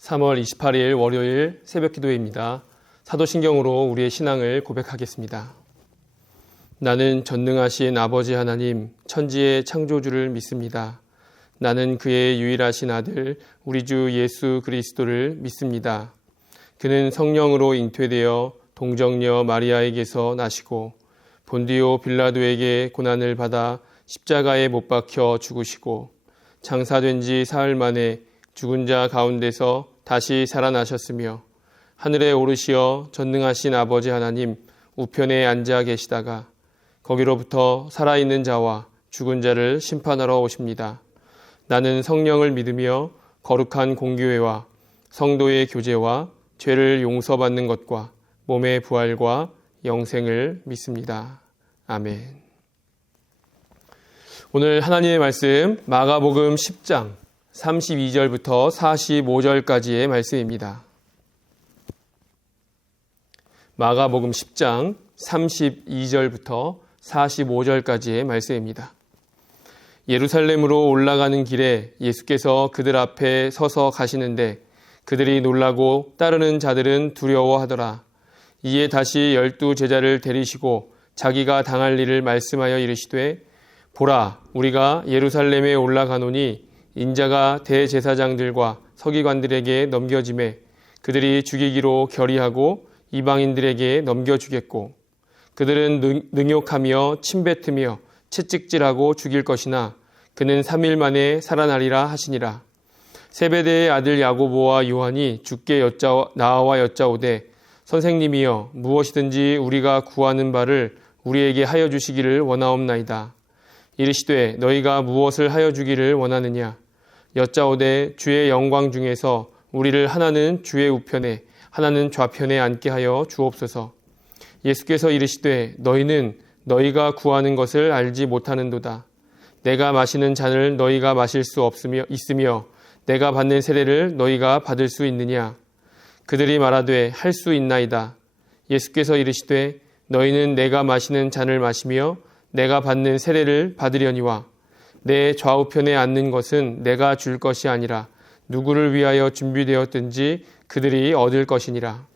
3월 28일 월요일 새벽 기도회입니다. 사도신경으로 우리의 신앙을 고백하겠습니다. 나는 전능하신 아버지 하나님, 천지의 창조주를 믿습니다. 나는 그의 유일하신 아들, 우리 주 예수 그리스도를 믿습니다. 그는 성령으로 잉태되어 동정녀 마리아에게서 나시고 본디오 빌라도에게 고난을 받아 십자가에 못 박혀 죽으시고 장사된 지 사흘 만에 죽은 자 가운데서 다시 살아나셨으며 하늘에 오르시어 전능하신 아버지 하나님 우편에 앉아 계시다가 거기로부터 살아있는 자와 죽은 자를 심판하러 오십니다. 나는 성령을 믿으며 거룩한 공교회와 성도의 교제와 죄를 용서받는 것과 몸의 부활과 영생을 믿습니다. 아멘. 오늘 하나님의 말씀 마가복음 10장 32절부터 45절까지의 말씀입니다. 마가복음 10장 32절부터 45절까지의 말씀입니다. 예루살렘으로 올라가는 길에 예수께서 그들 앞에 서서 가시는데 그들이 놀라고 따르는 자들은 두려워하더라. 이에 다시 12 제자를 데리시고 자기가 당할 일을 말씀하여 이르시되 보라, 우리가 예루살렘에 올라가노니 인자가 대제사장들과 서기관들에게 넘겨지매 그들이 죽이기로 결의하고 이방인들에게 넘겨주겠고 그들은 능욕하며 침뱉으며 채찍질하고 죽일 것이나 그는 3일 만에 살아나리라 하시니라. 세베대의 아들 야고보와 요한이 주께 나와 여짜오되 선생님이여 무엇이든지 우리가 구하는 바를 우리에게 하여 주시기를 원하옵나이다. 이르시되 너희가 무엇을 하여 주기를 원하느냐? 여짜오되 주의 영광 중에서 우리를 하나는 주의 우편에 하나는 좌편에 앉게 하여 주옵소서. 예수께서 이르시되 너희는 너희가 구하는 것을 알지 못하는도다. 내가 마시는 잔을 너희가 마실 수 있으며 내가 받는 세례를 너희가 받을 수 있느냐? 그들이 말하되 할 수 있나이다. 예수께서 이르시되 너희는 내가 마시는 잔을 마시며 내가 받는 세례를 받으려니와 내 좌우편에 앉는 것은 내가 줄 것이 아니라 누구를 위하여 준비되었든지 그들이 얻을 것이니라.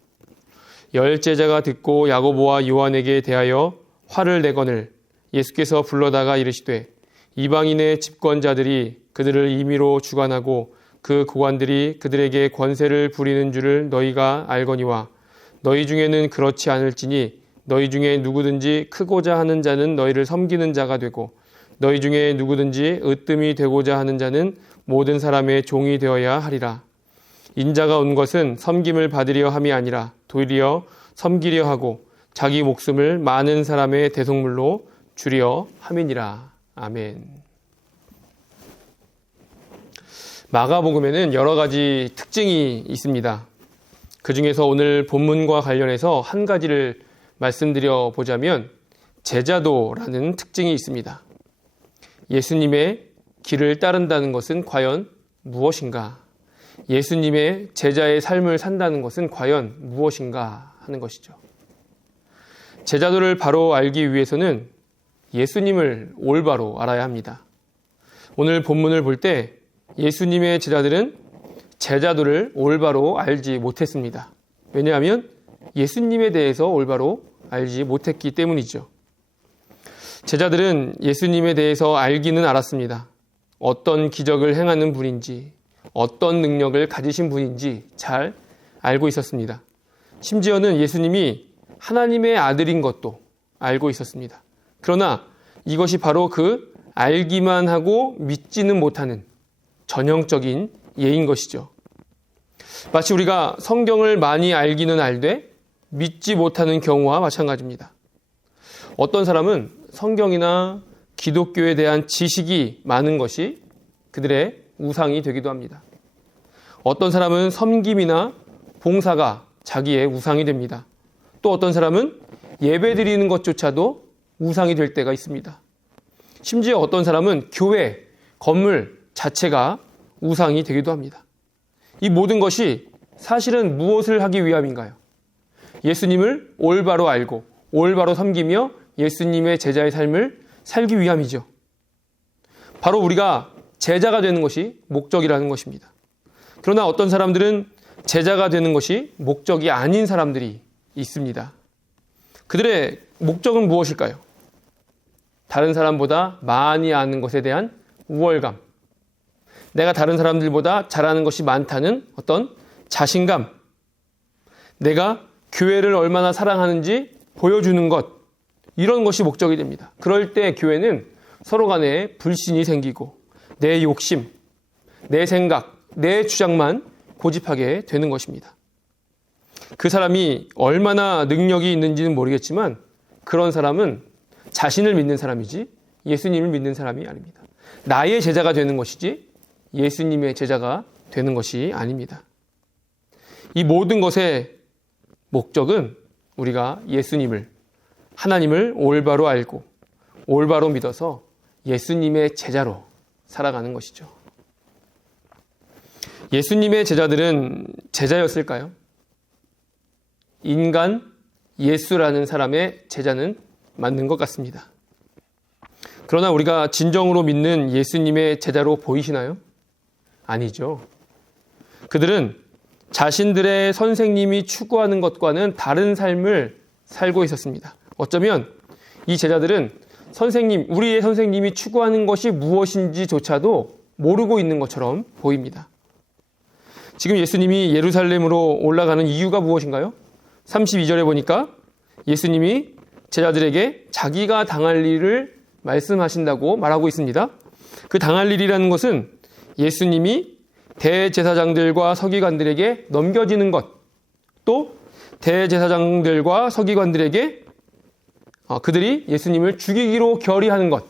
10 제자가 듣고 야고보와 요한에게 대하여 화를 내거늘 예수께서 불러다가 이르시되 이방인의 집권자들이 그들을 임의로 주관하고 그 고관들이 그들에게 권세를 부리는 줄을 너희가 알거니와 너희 중에는 그렇지 않을지니 너희 중에 누구든지 크고자 하는 자는 너희를 섬기는 자가 되고 너희 중에 누구든지 으뜸이 되고자 하는 자는 모든 사람의 종이 되어야 하리라. 인자가 온 것은 섬김을 받으려 함이 아니라 도리어 섬기려 하고 자기 목숨을 많은 사람의 대속물로 주려 함이니라. 아멘. 마가복음에는 여러 가지 특징이 있습니다. 그 중에서 오늘 본문과 관련해서 한 가지를 말씀드려 보자면 제자도라는 특징이 있습니다. 예수님의 길을 따른다는 것은 과연 무엇인가? 예수님의 제자의 삶을 산다는 것은 과연 무엇인가 하는 것이죠. 제자도를 바로 알기 위해서는 예수님을 올바로 알아야 합니다. 오늘 본문을 볼 때 예수님의 제자들은 제자도를 올바로 알지 못했습니다. 왜냐하면 예수님에 대해서 올바로 알지 못했기 때문이죠. 제자들은 예수님에 대해서 알기는 알았습니다. 어떤 기적을 행하는 분인지, 어떤 능력을 가지신 분인지 잘 알고 있었습니다. 심지어는 예수님이 하나님의 아들인 것도 알고 있었습니다. 그러나 이것이 바로 그 알기만 하고 믿지는 못하는 전형적인 예인 것이죠. 마치 우리가 성경을 많이 알기는 알되 믿지 못하는 경우와 마찬가지입니다. 어떤 사람은 성경이나 기독교에 대한 지식이 많은 것이 그들의 우상이 되기도 합니다. 어떤 사람은 섬김이나 봉사가 자기의 우상이 됩니다. 또 어떤 사람은 예배 드리는 것조차도 우상이 될 때가 있습니다. 심지어 어떤 사람은 교회, 건물 자체가 우상이 되기도 합니다. 이 모든 것이 사실은 무엇을 하기 위함인가요? 예수님을 올바로 알고 올바로 섬기며 예수님의 제자의 삶을 살기 위함이죠. 바로 우리가 제자가 되는 것이 목적이라는 것입니다. 그러나 어떤 사람들은 제자가 되는 것이 목적이 아닌 사람들이 있습니다. 그들의 목적은 무엇일까요? 다른 사람보다 많이 아는 것에 대한 우월감, 내가 다른 사람들보다 잘하는 것이 많다는 어떤 자신감, 내가 교회를 얼마나 사랑하는지 보여주는 것, 이런 것이 목적이 됩니다. 그럴 때 교회는 서로 간에 불신이 생기고 내 욕심, 내 생각, 내 주장만 고집하게 되는 것입니다. 그 사람이 얼마나 능력이 있는지는 모르겠지만 그런 사람은 자신을 믿는 사람이지 예수님을 믿는 사람이 아닙니다. 나의 제자가 되는 것이지 예수님의 제자가 되는 것이 아닙니다. 이 모든 것의 목적은 우리가 예수님을, 하나님을 올바로 알고 올바로 믿어서 예수님의 제자로 살아가는 것이죠. 예수님의 제자들은 제자였을까요? 인간 예수라는 사람의 제자는 맞는 것 같습니다. 그러나 우리가 진정으로 믿는 예수님의 제자로 보이시나요? 아니죠. 그들은 자신들의 선생님이 추구하는 것과는 다른 삶을 살고 있었습니다. 어쩌면 이 제자들은 우리의 선생님이 추구하는 것이 무엇인지조차도 모르고 있는 것처럼 보입니다. 지금 예수님이 예루살렘으로 올라가는 이유가 무엇인가요? 32절에 보니까 예수님이 제자들에게 자기가 당할 일을 말씀하신다고 말하고 있습니다. 그 당할 일이라는 것은 예수님이 대제사장들과 서기관들에게 넘겨지는 것, 또 대제사장들과 서기관들에게 그들이 예수님을 죽이기로 결의하는 것,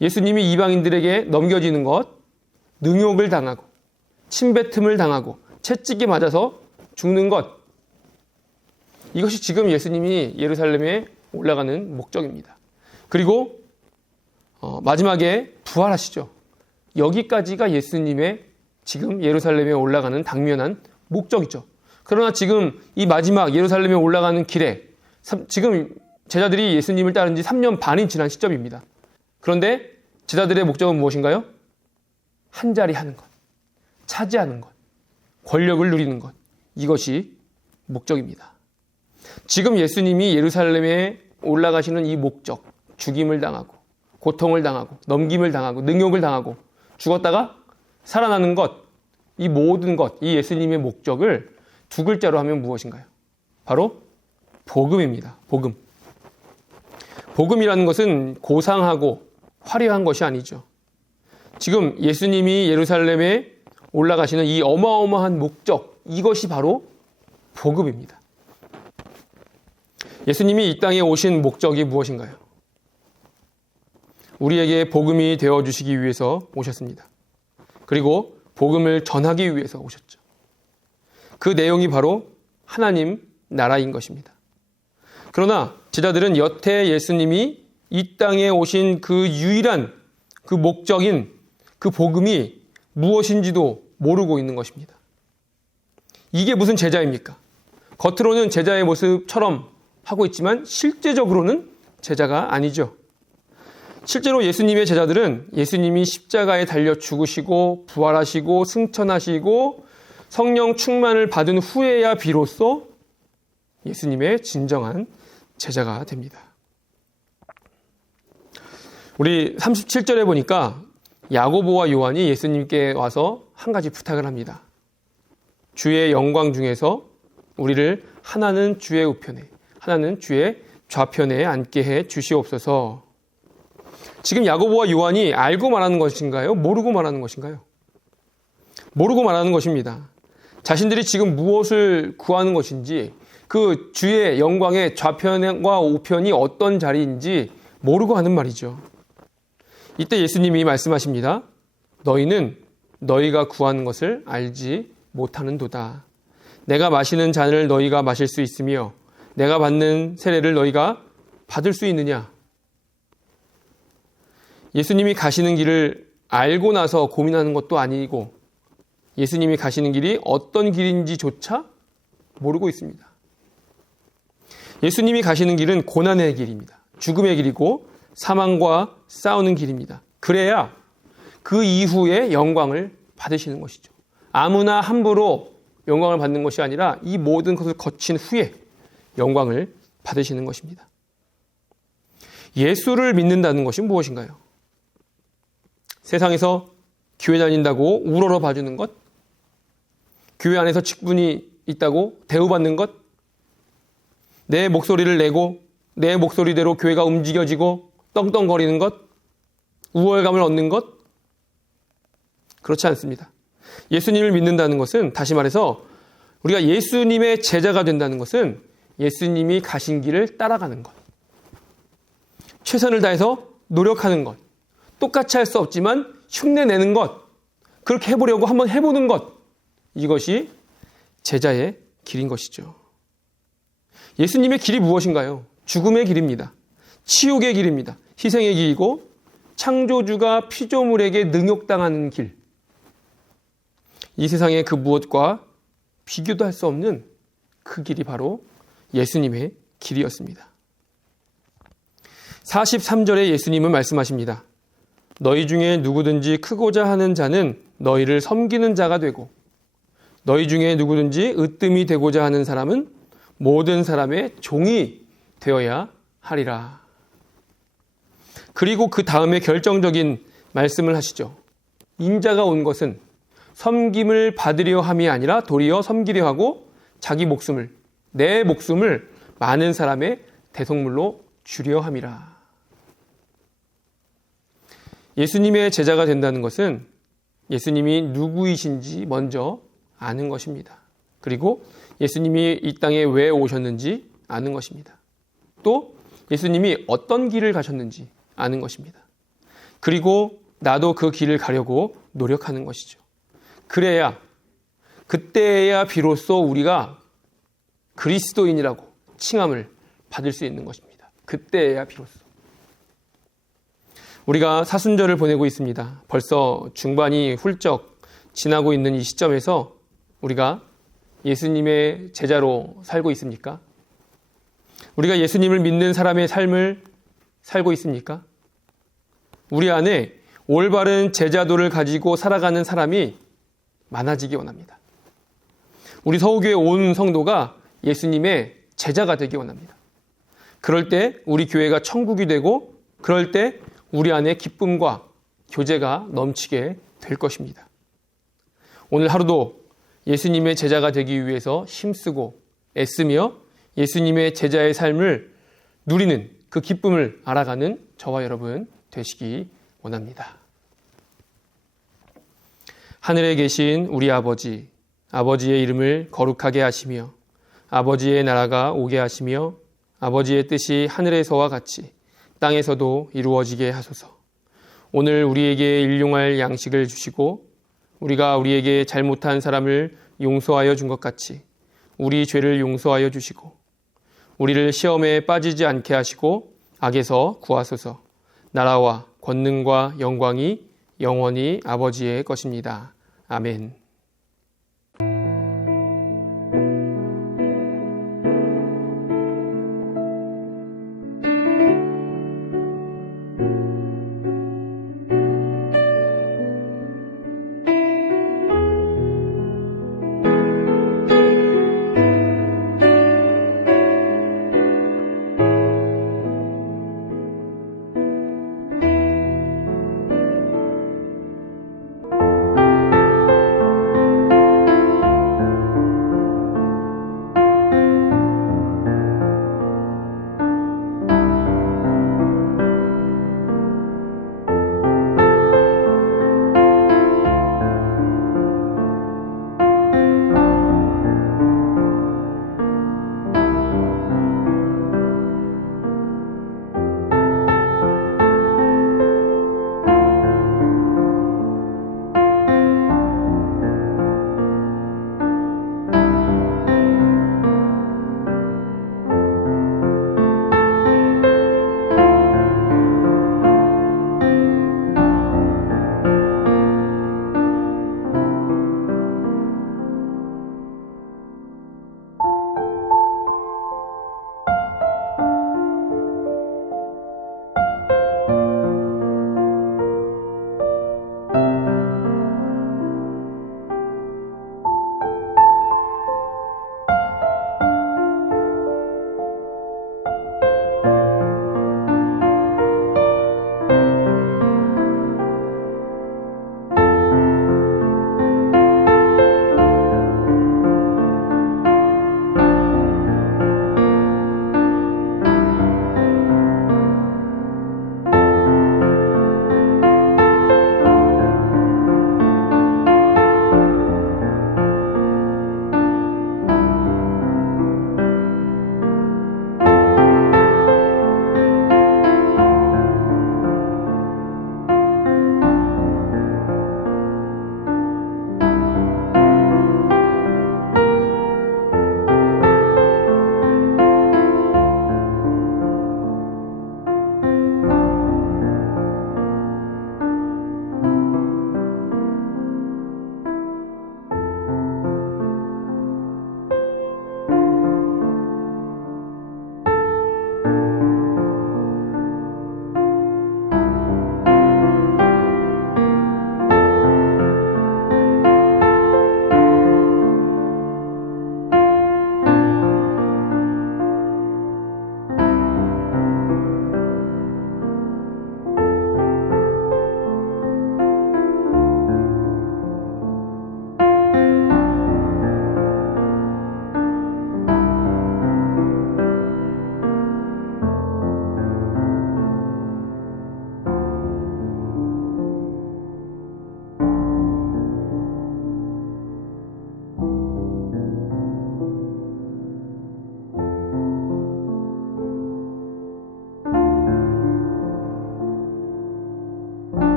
예수님이 이방인들에게 넘겨지는 것, 능욕을 당하고 침뱉음을 당하고 채찍에 맞아서 죽는 것, 이것이 지금 예수님이 예루살렘에 올라가는 목적입니다. 그리고 마지막에 부활하시죠. 여기까지가 예수님의 지금 예루살렘에 올라가는 당면한 목적이죠. 그러나 지금 이 마지막 예루살렘에 올라가는 길에 지금 제자들이 예수님을 따른 지 3년 반이 지난 시점입니다. 그런데 제자들의 목적은 무엇인가요? 한 자리 하는 것, 차지하는 것, 권력을 누리는 것, 이것이 목적입니다. 지금 예수님이 예루살렘에 올라가시는 이 목적, 죽임을 당하고 고통을 당하고 넘김을 당하고 능욕을 당하고 죽었다가 살아나는 것, 이 모든 것, 이 예수님의 목적을 두 글자로 하면 무엇인가요? 바로 복음입니다. 복음. 복음이라는 것은 고상하고 화려한 것이 아니죠. 지금 예수님이 예루살렘에 올라가시는 이 어마어마한 목적, 이것이 바로 복음입니다. 예수님이 이 땅에 오신 목적이 무엇인가요? 우리에게 복음이 되어주시기 위해서 오셨습니다. 그리고 복음을 전하기 위해서 오셨죠. 그 내용이 바로 하나님 나라인 것입니다. 그러나 제자들은 여태 예수님이 이 땅에 오신 그 유일한 그 목적인 그 복음이 무엇인지도 모르고 있는 것입니다. 이게 무슨 제자입니까? 겉으로는 제자의 모습처럼 하고 있지만 실제적으로는 제자가 아니죠. 실제로 예수님의 제자들은 예수님이 십자가에 달려 죽으시고 부활하시고 승천하시고 성령 충만을 받은 후에야 비로소 예수님의 진정한 제자가 됩니다. 우리 37절에 보니까 야고보와 요한이 예수님께 와서 한 가지 부탁을 합니다. 주의 영광 중에서 우리를 하나는 주의 우편에, 하나는 주의 좌편에 앉게 해 주시옵소서. 지금 야고보와 요한이 알고 말하는 것인가요? 모르고 말하는 것인가요? 모르고 말하는 것입니다. 자신들이 지금 무엇을 구하는 것인지, 그 주의 영광의 좌편과 우편이 어떤 자리인지 모르고 하는 말이죠. 이때 예수님이 말씀하십니다. 너희는 너희가 구하는 것을 알지 못하는도다. 내가 마시는 잔을 너희가 마실 수 있으며 내가 받는 세례를 너희가 받을 수 있느냐? 예수님이 가시는 길을 알고 나서 고민하는 것도 아니고 예수님이 가시는 길이 어떤 길인지조차 모르고 있습니다. 예수님이 가시는 길은 고난의 길입니다. 죽음의 길이고 사망과 싸우는 길입니다. 그래야 그 이후에 영광을 받으시는 것이죠. 아무나 함부로 영광을 받는 것이 아니라 이 모든 것을 거친 후에 영광을 받으시는 것입니다. 예수를 믿는다는 것이 무엇인가요? 세상에서 교회 다닌다고 우러러 봐주는 것? 교회 안에서 직분이 있다고 대우받는 것? 내 목소리를 내고 내 목소리대로 교회가 움직여지고 떵떵거리는 것? 우월감을 얻는 것? 그렇지 않습니다. 예수님을 믿는다는 것은, 다시 말해서 우리가 예수님의 제자가 된다는 것은 예수님이 가신 길을 따라가는 것, 최선을 다해서 노력하는 것, 똑같이 할 수 없지만 흉내내는 것, 그렇게 해보려고 한번 해보는 것, 이것이 제자의 길인 것이죠. 예수님의 길이 무엇인가요? 죽음의 길입니다. 치욕의 길입니다. 희생의 길이고 창조주가 피조물에게 능욕당하는 길. 이 세상의 그 무엇과 비교도 할 수 없는 그 길이 바로 예수님의 길이었습니다. 43절에 예수님은 말씀하십니다. 너희 중에 누구든지 크고자 하는 자는 너희를 섬기는 자가 되고 너희 중에 누구든지 으뜸이 되고자 하는 사람은 모든 사람의 종이 되어야 하리라. 그리고 그 다음에 결정적인 말씀을 하시죠. 인자가 온 것은 섬김을 받으려 함이 아니라 도리어 섬기려 하고 자기 목숨을, 내 목숨을 많은 사람의 대속물로 주려 함이라. 예수님의 제자가 된다는 것은 예수님이 누구이신지 먼저 아는 것입니다. 그리고 예수님이 이 땅에 왜 오셨는지 아는 것입니다. 또 예수님이 어떤 길을 가셨는지 아는 것입니다. 그리고 나도 그 길을 가려고 노력하는 것이죠. 그래야, 그때야 비로소 우리가 그리스도인이라고 칭함을 받을 수 있는 것입니다. 그때야 비로소. 우리가 사순절을 보내고 있습니다. 벌써 중반이 훌쩍 지나고 있는 이 시점에서 우리가 예수님의 제자로 살고 있습니까? 우리가 예수님을 믿는 사람의 삶을 살고 있습니까? 우리 안에 올바른 제자도를 가지고 살아가는 사람이 많아지기 원합니다. 우리 서울교회 온 성도가 예수님의 제자가 되기 원합니다. 그럴 때 우리 교회가 천국이 되고, 그럴 때 우리 안에 기쁨과 교제가 넘치게 될 것입니다. 오늘 하루도 예수님의 제자가 되기 위해서 힘쓰고 애쓰며 예수님의 제자의 삶을 누리는 그 기쁨을 알아가는 저와 여러분 되시기 원합니다. 하늘에 계신 우리 아버지, 아버지의 이름을 거룩하게 하시며 아버지의 나라가 오게 하시며 아버지의 뜻이 하늘에서와 같이 땅에서도 이루어지게 하소서. 오늘 우리에게 일용할 양식을 주시고 우리가 우리에게 잘못한 사람을 용서하여 준 것 같이 우리 죄를 용서하여 주시고 우리를 시험에 빠지지 않게 하시고 악에서 구하소서. 나라와 권능과 영광이 영원히 아버지의 것입니다. 아멘.